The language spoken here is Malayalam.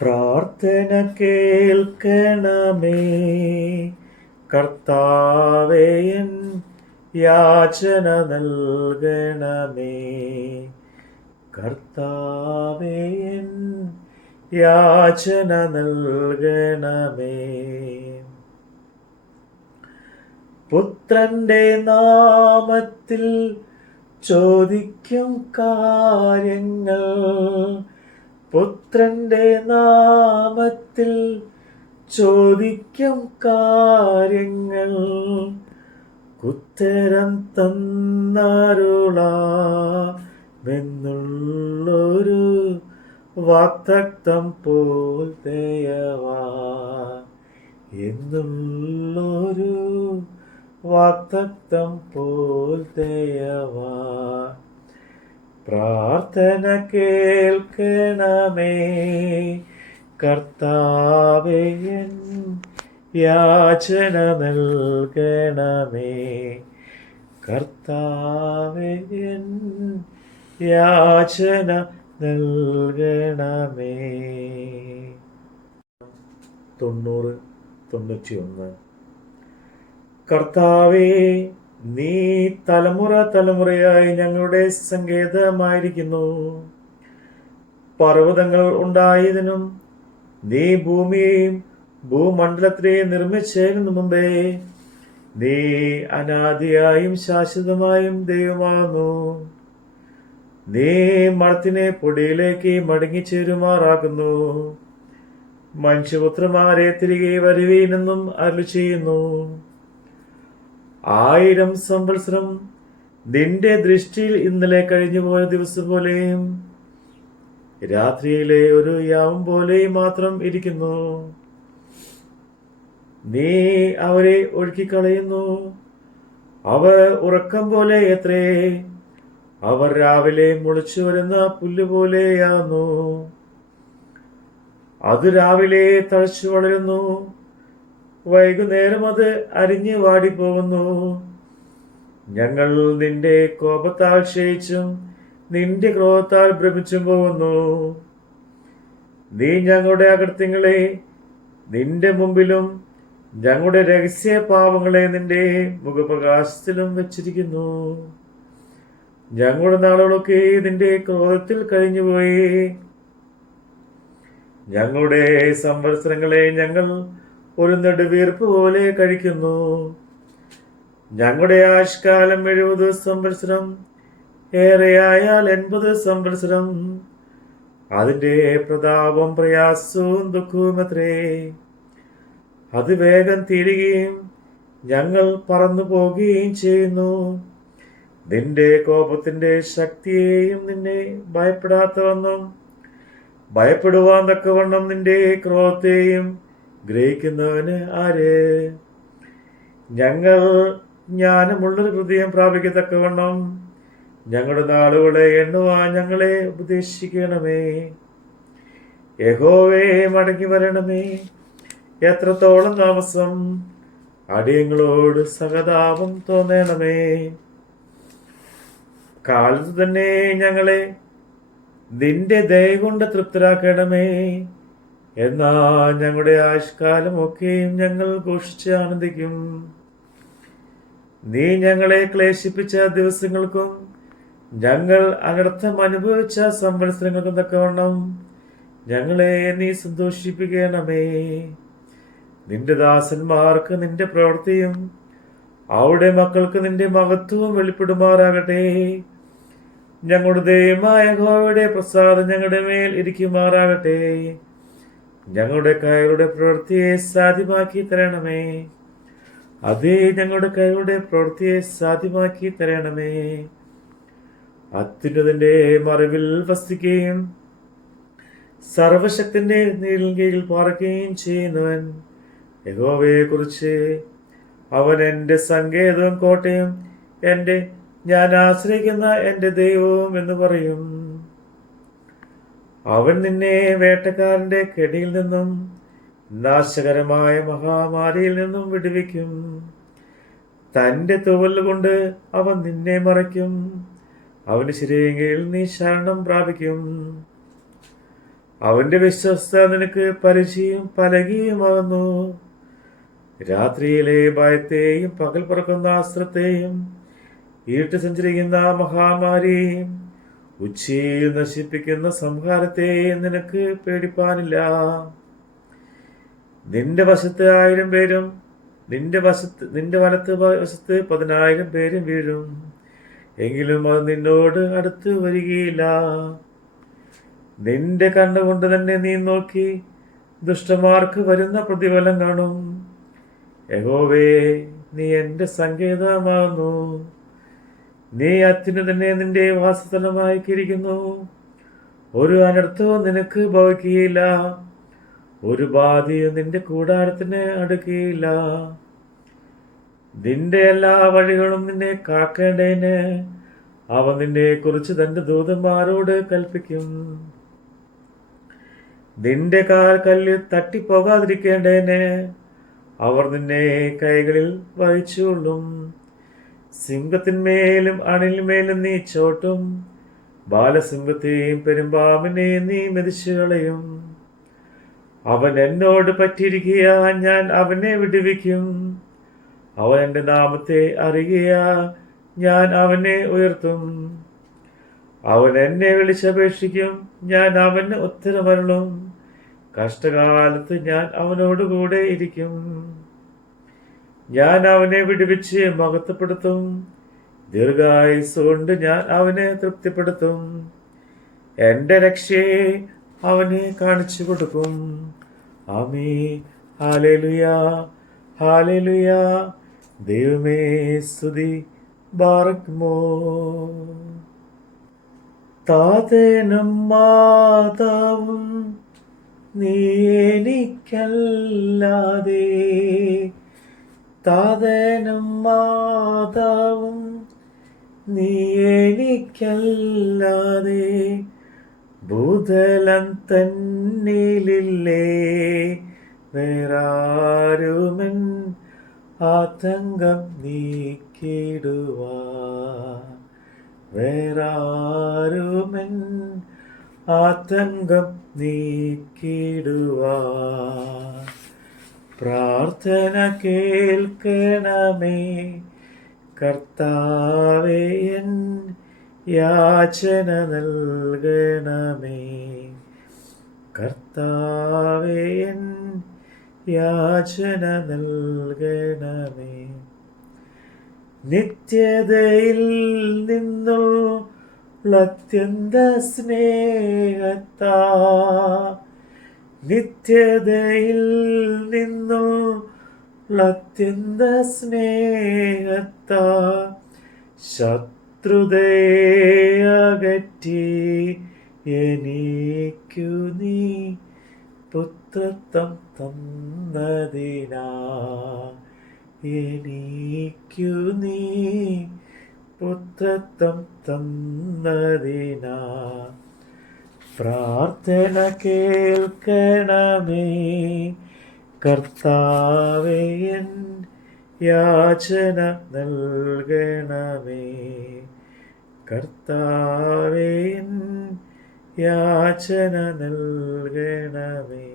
പ്രാർത്ഥന കേൾക്കണമേ കർത്താവേ, എൻ യാചന നൽകണമേ. കർത്താവേ, എൻ യാചന നൽകണമേ. പുത്രന്റെ നാമത്തിൽ ചോദിക്കും കാര്യങ്ങൾ, പുത്രന്റെ നാമത്തിൽ ചോദിക്കും കാര്യങ്ങൾ, ഉത്തരം തന്നരുളാമെന്നുള്ളൊരു വാഗ്ദത്തം പോൽ ദയവാ, എന്നുള്ളൊരു വാഗ്ദത്തം പോൽ ദയവാ. പ്രാർത്ഥന കേൾക്കണമേ കർത്താവേ, എൻ യാചന നൽകണമേ. കർത്താവേ, എൻ യാചന നൽകണമേ. 90-91. കർത്താവേ, നീ തലമുറ തലമുറയായി ഞങ്ങളുടെ സങ്കേതമായിരിക്കുന്നു. പർവ്വതങ്ങൾ ഉണ്ടായതിനും നീ ഭൂമിയെയും ഭൂമണ്ഡലത്തിനെയും നിർമ്മിച്ചതിനു മുമ്പേ നീ അനാദിയായും ശാശ്വതമായും ദൈവമാകുന്നു. നീ മർത്തിനെ പൊടിയിലേക്ക് മടങ്ങിച്ചേരുമാറാക്കുന്നു. മനുഷ്യപുത്രന്മാരെ തിരികെ വരുവീനെന്നും അരുളി ചെയ്യുന്നു. 1000 സംവത്സരം നിന്റെ ദൃഷ്ടിയിൽ ഇന്നലെ കഴിഞ്ഞുപോയ ദിവസം പോലെയും രാത്രിയിലെ ഒരു യാമം പോലെയും മാത്രം ഇരിക്കുന്നു. നീ അവരെ ഒഴുക്കിക്കളയുന്നു. അവർ ഉറക്കം പോലെ എത്രേ. അവർ രാവിലെ മുളച്ചു വരുന്ന പുല്ലുപോലെയാകുന്നു. അത് രാവിലെ തഴച്ചു വളരുന്നു, വൈകുന്നേരം അത് അരിഞ്ഞു വാടിപ്പോകുന്നു. ഞങ്ങൾ നിന്റെ കോപത്താൽ ക്ഷയിച്ചും നിന്റെ ക്രോധത്താൽ ഭ്രമിച്ചും പോകുന്നു. നീ ഞങ്ങളുടെ അകൃത്യങ്ങളെ നിന്റെ മുമ്പിലും ഞങ്ങളുടെ രഹസ്യ പാപങ്ങളെ നിന്റെ മുഖപ്രകാശത്തിലും വെച്ചിരിക്കുന്നു. ഞങ്ങളുടെ നാളുകളൊക്കെ നിന്റെ ക്രോധത്തിൽ കഴിഞ്ഞുപോയി. ഞങ്ങളുടെ സംവത്സരങ്ങളെ ഞങ്ങൾ ഒരു നെടുവീർപ്പ് പോലെ കഴിക്കുന്നു. ഞങ്ങളുടെ ആയുഷ്കാലം 70 സംവത്സരം, ഏറെയായാൽ 80 സംവത്സരം. അതിന്റെ പ്രതാപം പ്രയാസവും ദുഃഖവുമത്രേ. അത് വേഗം തീരുകയും ഞങ്ങൾ പറന്നു പോകുകയും ചെയ്യുന്നു. നിന്റെ കോപത്തിന്റെ ശക്തിയെയും നിന്നെ ഭയപ്പെടാത്തവണ്ണം ഭയപ്പെടുവാൻ തക്കവണ്ണം നിന്റെ ക്രോധത്തെയും ഗ്രഹിക്കുന്നവന് ആര്? ഞങ്ങൾ ജ്ഞാനമുള്ളൊരു ഹൃദയം പ്രാപിക്കത്തക്കവണ്ണം ഞങ്ങളുടെ നാളുകളെ എണ്ണുവാൻ ഞങ്ങളെ ഉപദേശിക്കണമേ. യഹോവേ, മടങ്ങി വരണമേ. എത്രത്തോളം താമസം? അടിയങ്ങളോട് സഹതാപം തോന്നണമേ. കാലത്ത് തന്നെ ഞങ്ങളെ നിന്റെ ദയ കൊണ്ട് തൃപ്തരാക്കണമേ. എന്നാ ഞങ്ങളുടെ ആയുഷ്കാലം ഒക്കെയും ഞങ്ങൾ ഘോഷിച്ച് ആനന്ദിക്കും. നീ ഞങ്ങളെ ക്ലേശിപ്പിച്ച ദിവസങ്ങൾക്കും ഞങ്ങൾ അനർത്ഥം അനുഭവിച്ച സംവത്സരങ്ങൾക്കും തക്കവണ്ണം ഞങ്ങളെ നീ സന്തോഷിപ്പിക്കണമേ. നിന്റെ ദാസന്മാർക്ക് നിന്റെ പ്രവൃത്തിയും അവിടെ മക്കൾക്ക് നിന്റെ മഹത്വവും വെളിപ്പെടുമാറാകട്ടെ. ഞങ്ങളുടെ ദൈവമായ യഹോവയുടെ പ്രസാദം ഞങ്ങളുടെ മേൽ ഇരിക്കുമാറാകട്ടെ. ഞങ്ങളുടെ കൈകളുടെ പ്രവൃത്തിയെ സാധ്യമാക്കി തരണമേ. അതേ, ഞങ്ങളുടെ കൈകളുടെ പ്രവൃത്തിയെ സാധ്യമാക്കി തരണമേ. അത്യുന്നതന്റെ മറവിൽ വസിക്കുകയും സർവശക്തന്റെ നീളിൽ പാർക്കുകയും ചെയ്യുന്നവൻ യഹോവയെ കുറിച്ച് അവൻ എന്റെ സങ്കേതവും കോട്ടയും ഞാൻ ആശ്രയിക്കുന്ന എന്റെ ദൈവവും എന്ന് പറയും. അവൻ നിന്നെ വേട്ടക്കാരന്റെ കെണിയിൽ നിന്നും നാശകരമായ മഹാമാരിയിൽ നിന്നും വിടുവിക്കും. തന്റെ തൂവൽ കൊണ്ട് അവൻ നിന്നെ മറയ്ക്കും. അവന് ശിരയെങ്കിൽ നീ ശരണം പ്രാപിക്കും. അവന്റെ വിശ്വസ്ത നിനക്ക് പരിചയം പലകിയുമാകുന്നു. രാത്രിയിലെ ഭയത്തെയും പകൽ പറക്കുന്ന അസ്ത്രത്തെയും ഇരുട്ട് സഞ്ചരിക്കുന്ന മഹാമാരിയെയും ഉച്ചയിൽ നശിപ്പിക്കുന്ന സംഹാരത്തെയും നിനക്ക് പേടിപ്പാനില്ല. നിന്റെ വശത്ത് 1000 പേരും നിന്റെ വലത്ത് വശത്ത് 10,000 പേരും വീഴും, എങ്കിലും അത് നിന്നോട് അടുത്ത് വരികയില്ല. നിന്റെ കണ്ണുകൊണ്ട് തന്നെ നീ നോക്കി ദുഷ്ടന്മാർക്ക് വരുന്ന പ്രതിഫലം കാണും. യഹോവേ, നീ എന്റെ സങ്കേതമാകുന്നു. നീ അത്യുന്നതനെ നിന്റെ വാസസ്ഥലമാക്കിയിരിക്കുന്നു. ഒരു അനർത്ഥവും നിനക്ക് ഭവിക്കുകയില്ല, ഒരു ബാധയും നിന്റെ കൂടാരത്തിന് അടുക്കുകയില്ല. നിന്റെ എല്ലാ വഴികളും നിന്നെ കാക്കേണ്ടതിന് അവൻ നിന്നെ കുറിച്ച് തന്റെ ദൂതന്മാരോട് കൽപ്പിക്കും. നിന്റെ കാൽ കല്ലിൽ തട്ടിപ്പോകാതിരിക്കേണ്ടതിന് അവർ നിന്നെ കൈകളിൽ വഹിച്ചുകൊള്ളും. സിംഹത്തിന്മേലും അണിലിന്മേലും നീ ചോട്ടും, ബാലസിംഹത്തെയും പെരുമ്പാമ്പിനെയും നീ മെതിച്ചു കളയും. അവൻ എന്നോട് പറ്റിയിരിക്കുക, ഞാൻ അവനെ വിടുവിക്കും. അവൻ എൻ്റെ നാമത്തെ അറിയുക, ഞാൻ അവനെ ഉയർത്തും. അവൻ എന്നെ വിളിച്ചപേക്ഷിക്കും, ഞാൻ അവന് ഉത്തരമരുളും. കഷ്ടകാലത്ത് ഞാൻ അവനോടുകൂടെ ഇരിക്കും. ഞാൻ അവനെ വിടുവിച്ച് മഹത്വപ്പെടുത്തും. ദീർഘായുസ് കൊണ്ട് ഞാൻ അവനെ തൃപ്തിപ്പെടുത്തും. എൻ്റെ രക്ഷയെ അവനെ കാണിച്ചു കൊടുക്കും. ആമേൻ. Hallelujah, hallelujah. ദൈവമേ സ്തുതി. ബാറക്മോ. താതനും മാതാവും നീ എനിക്കല്ലാതെ, താതനും മാതാവും നീ എനിക്കല്ലാതെ ഭൂതലം തന്നിലില്ലേ. വേറാരുമൻ ആതങ്കം നീക്കിടുവാ, വേറാരുമൻ ആതങ്കം നീക്കിടുവാ. പ്രാർത്ഥന കേൾക്കണമേ കർത്താവേ, എൻ യാചന നൽകണമേ. കർത്താവേ, എൻ യാചന നൽകണമേ. നിത്യതയിൽ നിന്നുള്ള അത്യന്ത സ്നേഹത്താ, നിത്യതയിൽ നിന്നുള്ള അത്യന്ത സ്നേഹത്താ ശത്രുതയെ അകറ്റി എനിക്കു നീ പുത്രത്വം തന്നതിനാ, എനിക്കു നീ പുത്രത്വം തന്നതിനാ. പ്രാർത്ഥന കേൾക്കണമേ കർത്താവേ, എൻ യാചന നൽകണമേ. കർത്താവേ, എൻ യാചന നൽകണമേ.